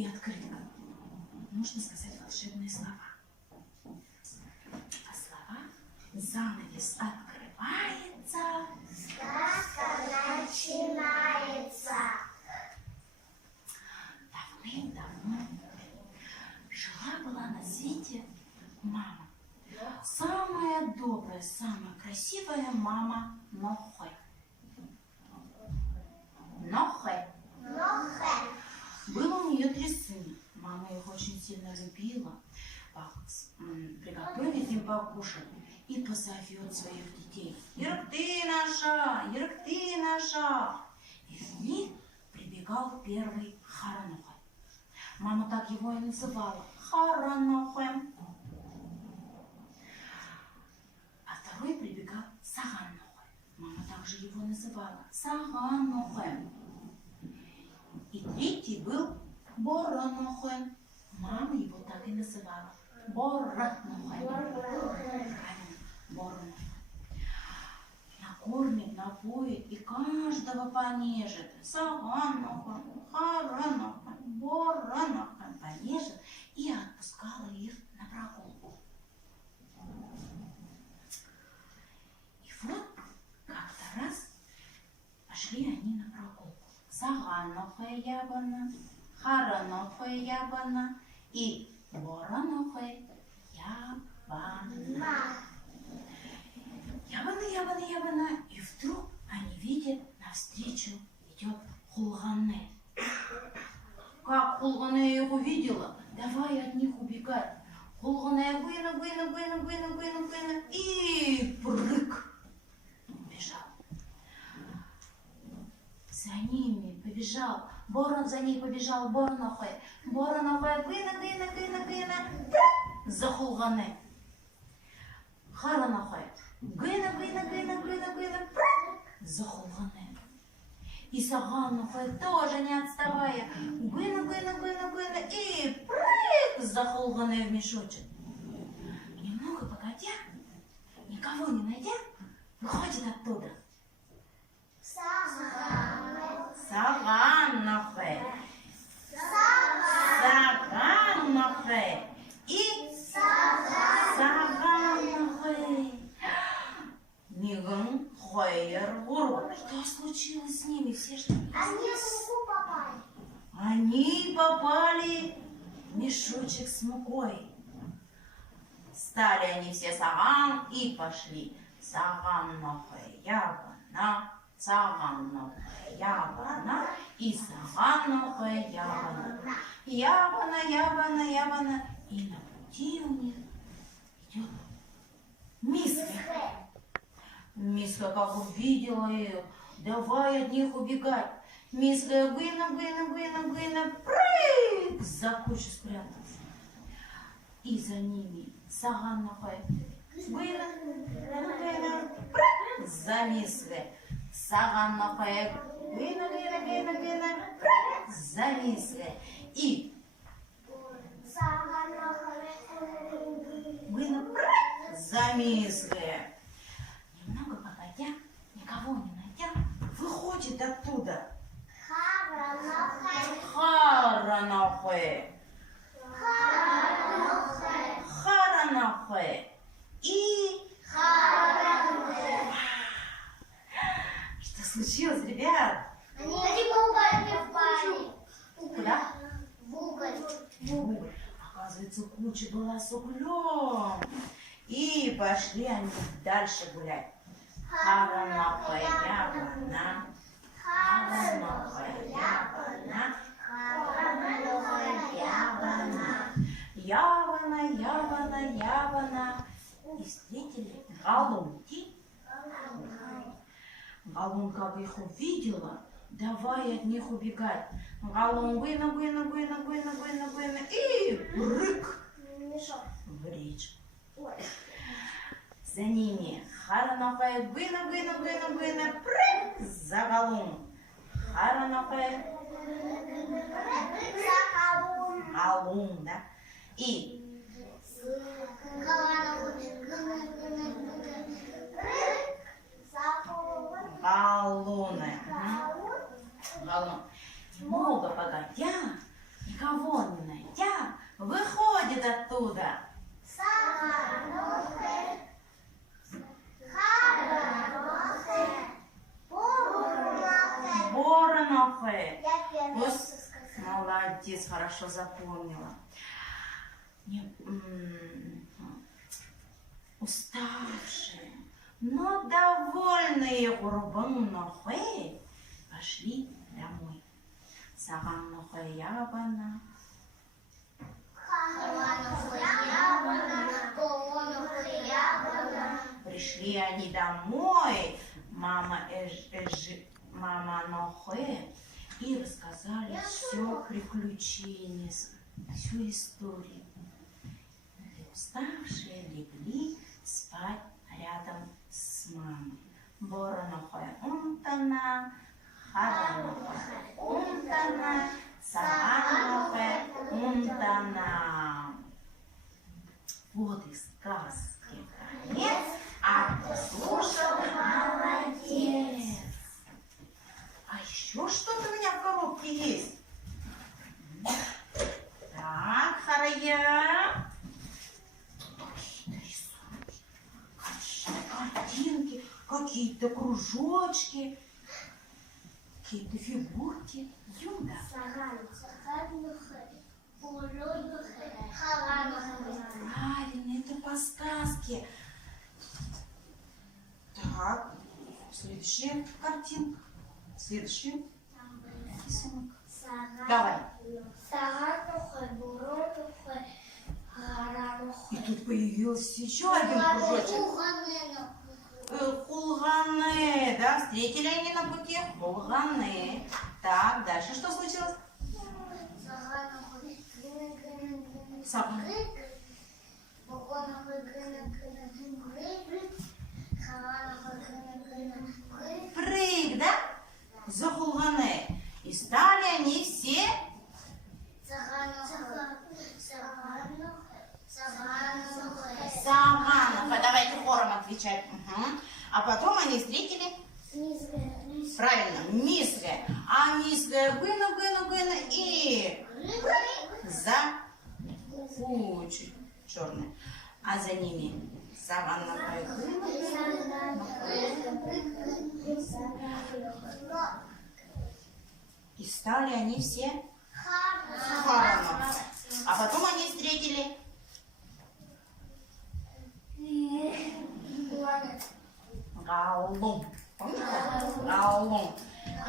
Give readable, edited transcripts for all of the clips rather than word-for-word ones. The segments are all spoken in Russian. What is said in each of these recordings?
и открытка. Нужно сказать волшебные слова. А слова: занавес открывается, сказка начинается. Давным-давно жила-была на свете мама. Самая добрая, самая красивая мама Нохэ. Нохэ. Было у нее 3 сына. Мама их очень сильно любила. Приготовит им покушать и позовет своих детей. Ерыкты наша, ерыкты наша. И в них прибегал первый Харанохэ. Мама так его и называла. Харанохэ. А второй прибегал Саганохэ. Мама также его называла Саганохэ. И третий был Боранохэ. Мама его так и называла. Боранохэ. Правильно, Боранохэ. Накормит, напоит и каждого понежит. Саганохэ, Харанохэ, Боранохэ понежит и отпускала их на прогулку. И вот как-то раз пошли они на прогулку. Саганохэ ябана, Харанохэ ябана и Боранохэ ябана. Ябана, и вдруг они видят, навстречу идет Хулганэ. Как Хулганэ их увидела, давай от них убегать. Хулганэ гына, и прыг. Бежал. За ними побежал, за ней побежал Боранохэ. Боранохэ гына, за Хулганэ. Харанохэ гына, за Хулганэ. И Саганохэ тоже не отставая, гына, и прыг за Хулганэ в мешочек. Немного погодя, никого не найдя, выходит оттуда Саганохэ и Саганохэ. Ниган Хойер Гуру. Что случилось с ними? Все что? Они в муку попали. Они попали в мешочек с мукой. Стали они все Саган и пошли. Саганохэ ябана, Саганохэ ябана и Саганохэ ябана. Ябана. И на пути у них идет Миска. Миска как увидела ее, давай от них убегать. Миска гына, прыг, за кучу спрятался. И за ними Саганохэ гына, прыг, за Миской. Саганохэ гына, прыг, за Миской. И гына, прыг, за Миской. Немного погодя, никого не найдя, выходит оттуда Харанохэ и Что случилось, ребят? Они в уголь впали. Куда? В уголь. В уголь. Оказывается, куча была с углем. И пошли они дальше гулять. Харанохэ ябана, Харанохэ ябана, Ябана. И встретили Галунти. Галун как их увидела, давай от них убегать. Галун гына, и прыг в речку. За ними Харанохэ гына, прыг, за Галун. Харанохэ Галун, да? И Галуны. Галун. Много погодя, никого молодец, хорошо запомнила. Уставшие, но довольные Гурбан-Нохэ пошли домой. Саган-Нохэ ябана. Пришли они домой, мама Нохэ, и рассказали все приключение, всю историю. И уставшие легли спать рядом с мамой. Бора Нохэ унтана, Хара Нохэ унтана, Саган Нохэ унтана. Вот и сказки конец, а кто слушал, молодец. А еще что-то у меня в коробке есть. Так, Харая. Какие-то рисунки, картинки, какие-то кружочки, какие-то фигурки. Юда. Правильно, это по сказке. Так, следующая картинка. Следующий рисунок. Давай. И тут появился еще один кружочек. Хулганы, да? Встретили они на пути? Хулганы. Так, дальше что случилось? Сам. Прыг, да? За хулганы. И стали они все Саганов. Давайте хором отвечать. Угу. А потом они встретили? Правильно, Мисля. А Мисля гына и за кучу черный. А за ними Саганов. И стали они все Харанов. А потом они встретили Галун. Галун.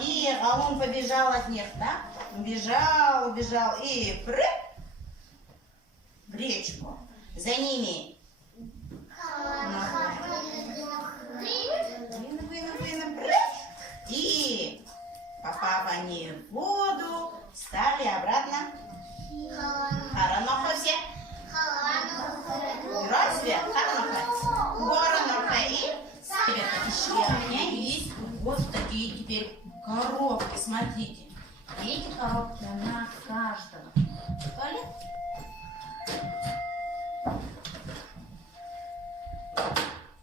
И Галун побежал от них, да? Убежал и прыг в речку. За ними и попав они в воду, стали обратно Харанохэ все. Разве? Харанохэ. Горанохэ и еще у меня есть вот такие теперь коробки. Смотрите. Эти коробки на каждого. Туалет.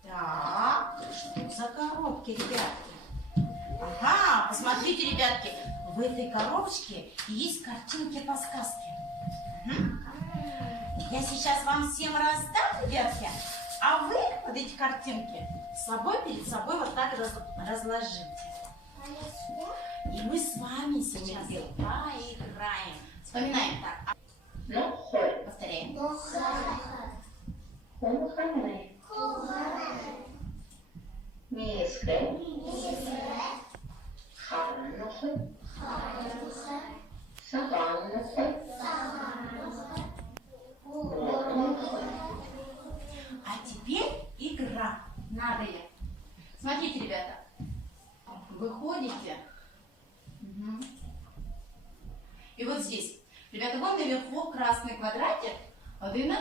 Так, что за коробки, ребятки? Ага, посмотрите, ребятки, в этой коробочке есть картинки по сказке. Угу. Я сейчас вам всем раздам, ребятки, а вы вот эти картинки перед собой вот так разложите. И мы с вами сейчас поиграем. Вспоминаем так. Нохэ. Повторяем. Хулганы. Мисля. Харанохэ. Саганохэ. Горанохэ. А теперь игра. Надо ли? Смотрите, ребята. Выходите. Угу. И вот здесь. Ребята, вон наверху красный квадратик. Видно?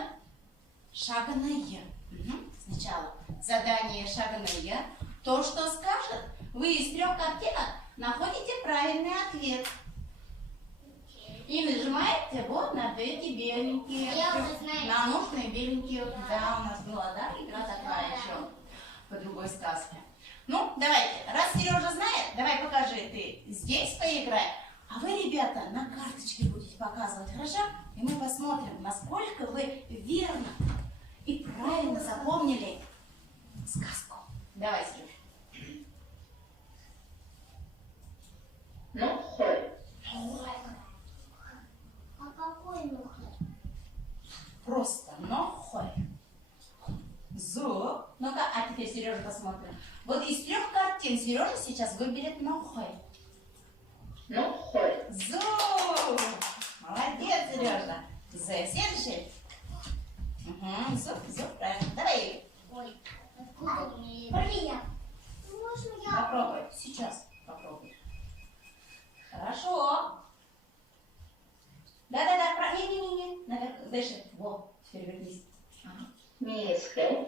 Шаганая. Угу. Сначала задание шаганая. То, что скажет, вы из 3 картинок находите правильный ответ. И нажимаете вот на эти беленькие. На нужные беленькие. Да, у нас была, да, игра такая еще по другой сказке. Ну, давайте. Раз Сережа знает, давай покажи, ты здесь поиграй. А вы, ребята, на карточке будете показывать, хорошо? И мы посмотрим, насколько вы верно и правильно запомнили сказку. Давай, Сережа. Нохэ. теперь Сережа посмотрим. Вот из 3 картин Сережа сейчас выберет нохой. Нохой. Зуб! Молодец, Сережа. Следующий. Угу. Зуб, правильно. Давай, Ой, откуда мне? Мария, можно я? попробуй. Сейчас попробуй. Хорошо. Да. Не. Наверх. Дальше. Во, теперь вернись. Ага. Миска.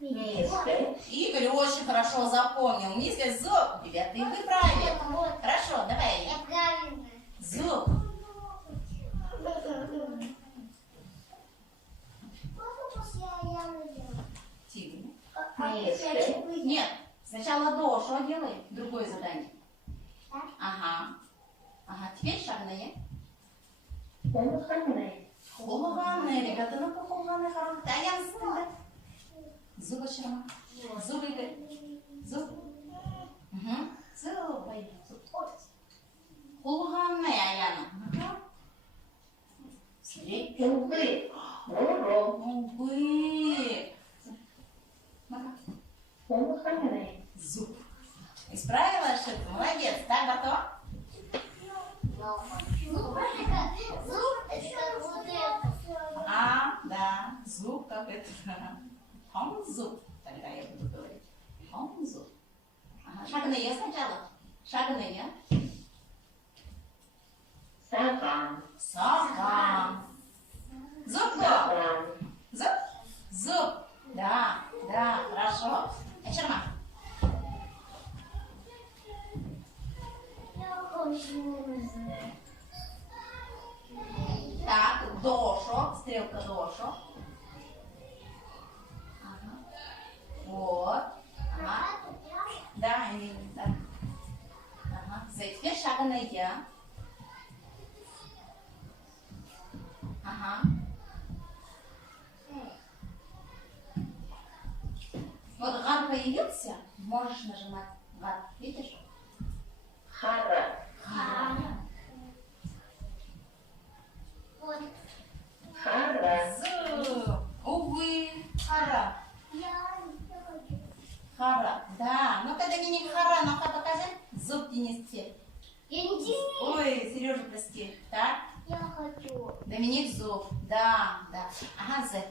Миска. Игорь очень хорошо запомнил. Миска, зуб. Ребята, и вы правильно. Хорошо, давай. Я правильно. Зуб. Можно после я надела? Тигр. Миска. Нет, сначала до, что делай? Другое задание. Так. Ага, теперь шагные. Хулханы. Хулганы, ребята, ну-ка хулганы хорошие. Да, я стыда. Зубы Шерма. Зубы, Игорь. Зуб. Угу. Зуб, Аяна. Хулганы, Аяна. Ага. Смотри. Лбы. Воро. Губы. Ну-ка. Хулханы. Зуб. Исправила ошибку? Молодец. Так, готов? Зуб, это как вот это. Да. Зуб, как это? Зуб. Тогда я буду говорить. Зуб. Ага. Шагные сначала. Шагные. Саган. Саган. Зуб кто? Саган. Зуб? Зуб. Да, хорошо. Шерма. Я хочу. Так, дошо. Стрелка дошо. Ага. Вот. Ага. Да, именно так. Ага. Теперь шагные. Ага. Вот гар появился, можешь нажимать гар. Видишь? Хара. Вот. Хара. З. Увы. Хара. Я хочу. Хара. Да. Ну тогда Денис хара. Ну-ка покажи. Зуб Денис теперь. Я не делаю. Ой, Сережа, прости. Так. Я хочу. Доминик зуб. Да. Ага, З.